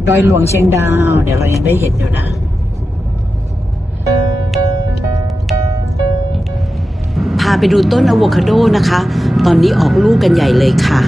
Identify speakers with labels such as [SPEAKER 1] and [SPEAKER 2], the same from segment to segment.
[SPEAKER 1] ดอยหลวงเชียงดาวเดี๋ยวเรายังได้เห็นอยู่นะพาไปดูต้นอะโวคาโดนะคะตอนนี้ออกลูกกันใหญ่เลยค่ะ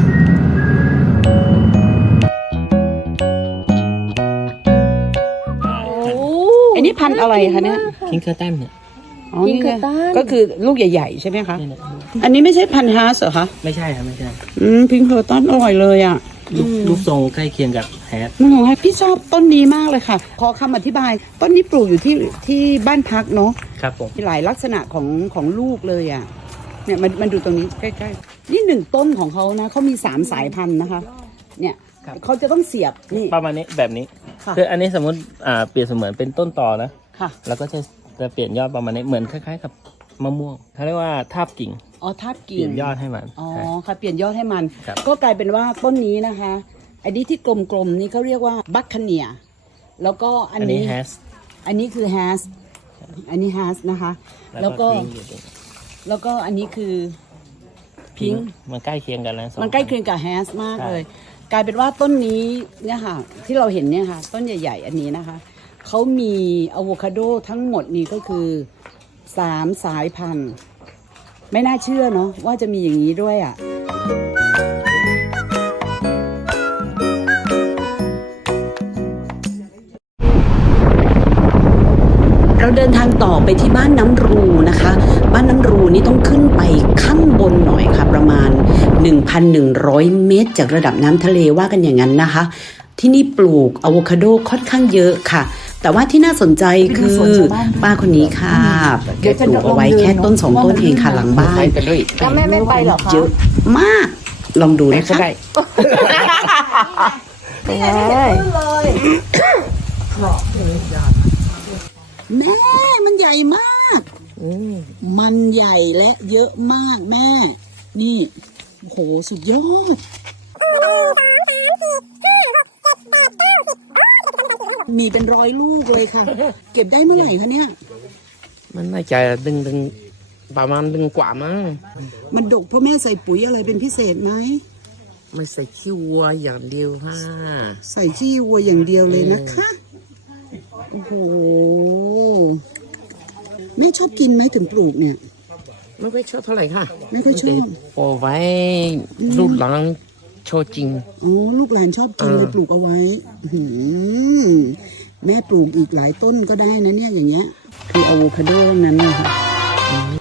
[SPEAKER 1] อันนี้พันธุ์อะไรคะเนี่ย
[SPEAKER 2] คิงเคอร์ตันเนี่ย
[SPEAKER 1] อ๋อนี่ก็คือลูกใหญ่ๆใช่ไหมคะอันนี้ไม่ใช่พันธุ์ฮาร์สเหรอคะ
[SPEAKER 2] ไม่ใช่ครับไม่ใช่
[SPEAKER 1] พิงเคอร์ตันอร่อยเลยอ่ะ
[SPEAKER 2] รูปทรงใกล้เคียงกับแฮท
[SPEAKER 1] น้องพี่ชอบต้นนี้มากเลยค่ะขอคำอธิบายต้นนี้ปลูกอยู่ที่บ้านพักเนาะ
[SPEAKER 2] ครับผม
[SPEAKER 1] มีหลายลักษณะของลูกเลยอ่ะเนี่ยมันดูตรงนี้ใกล้ๆนี่1ต้นของเขานะเขามี3สายพันธุ์นะคะเนี่ยเขาจะต้องเสียบนี่
[SPEAKER 2] ประมาณนี้แบบนี้คืออันนี้สมมติเปรียบเสมือนเป็นต้นตอนะ
[SPEAKER 1] ค่ะ
[SPEAKER 2] แล้วก็จะเปลี่ยนยอดประมาณนี้เหมือนคล้ายๆกับมะม่วงเขาเรียกว่าทาบกิ่ง
[SPEAKER 1] อ๋อทาบกิ่ง
[SPEAKER 2] เปลี่ยนยอดให้มัน
[SPEAKER 1] อ๋อค่ะเปลี่ยนยอดให้มัน
[SPEAKER 2] ก็
[SPEAKER 1] กลายเป็นว่าต้นนี้นะคะอันนี้ที่กลมๆนี่เขาเรียกว่าบัคคาเนียแล้วก็อันนี้
[SPEAKER 2] แฮส
[SPEAKER 1] อันนี้คือแฮสอันนี้แฮสนะคะแล้วก็อันนี้คือพิงค์
[SPEAKER 2] มันใกล้เคียงกันแล้ว
[SPEAKER 1] มันใกล้เคียงกับแฮสมากเลยกลายเป็นว่าต้นนี้เนี่ยค่ะที่เราเห็นเนี่ยค่ะต้นใหญ่ๆอันนี้นะคะเขามีอะโวคาโดทั้งหมดนี้ก็คือ3สายพันธุ์ไม่น่าเชื่อเนาะว่าจะมีอย่างนี้ด้วยอ่ะเราเดินทางต่อไปที่บ้านน้ำรูนะคะบ้านน้ำรูนี่ต้องขึ้นไปข้างบนหน่อยค่ะประมาณ 1,100 เมตรจากระดับน้ำทะเลว่ากันอย่างนั้นนะคะที่นี่ปลูกอะโวคาโดค่อนข้างเยอะค่ะแต่ว่าที่น่าสนใจคือป้าคนนี้ค่ะแกปลูกเอาไว้แค่ต้น2ต้นเองค่ะหลังบ้าน
[SPEAKER 3] แล้วแม่ไม่ไปหรอคะ
[SPEAKER 1] เยอะมากลองดูนะคะแม่มันใหญ่มากมันใหญ่และเยอะมากแม่นี่โอ้โหสุดยอดมีเป็น100 ลูกเลยค่ะเก็บได้เมื่อไหร่คะเนี่ย
[SPEAKER 2] มันน่าจะดึงประมาณดึงกว่ามั้ง
[SPEAKER 1] มันดกเพราะแม่ใส่ปุ๋ยอะไรเป็นพิเศษไหม
[SPEAKER 2] ไม่ใส่ขี้วัวอย่างเดียวค่ะ
[SPEAKER 1] ใส่ขี้วัวอย่างเดียวเลยนะคะโอ้โหแม่ชอบกินไหมถึงปลูกเนี่ย
[SPEAKER 2] ไม่ค่อยชอบเท่าไหร่ค่ะ
[SPEAKER 1] ไม่ค่อยชอบ
[SPEAKER 2] โอ้ไว้รูปหลังโชว์จริง
[SPEAKER 1] โอ้ลูกหลานชอบกินเลยปลูกเอาไว้แม่ปลูกอีกหลายต้นก็ได้นะเนี่ยอย่างเงี้ยคืออะโวคาโดนั้นนะคะ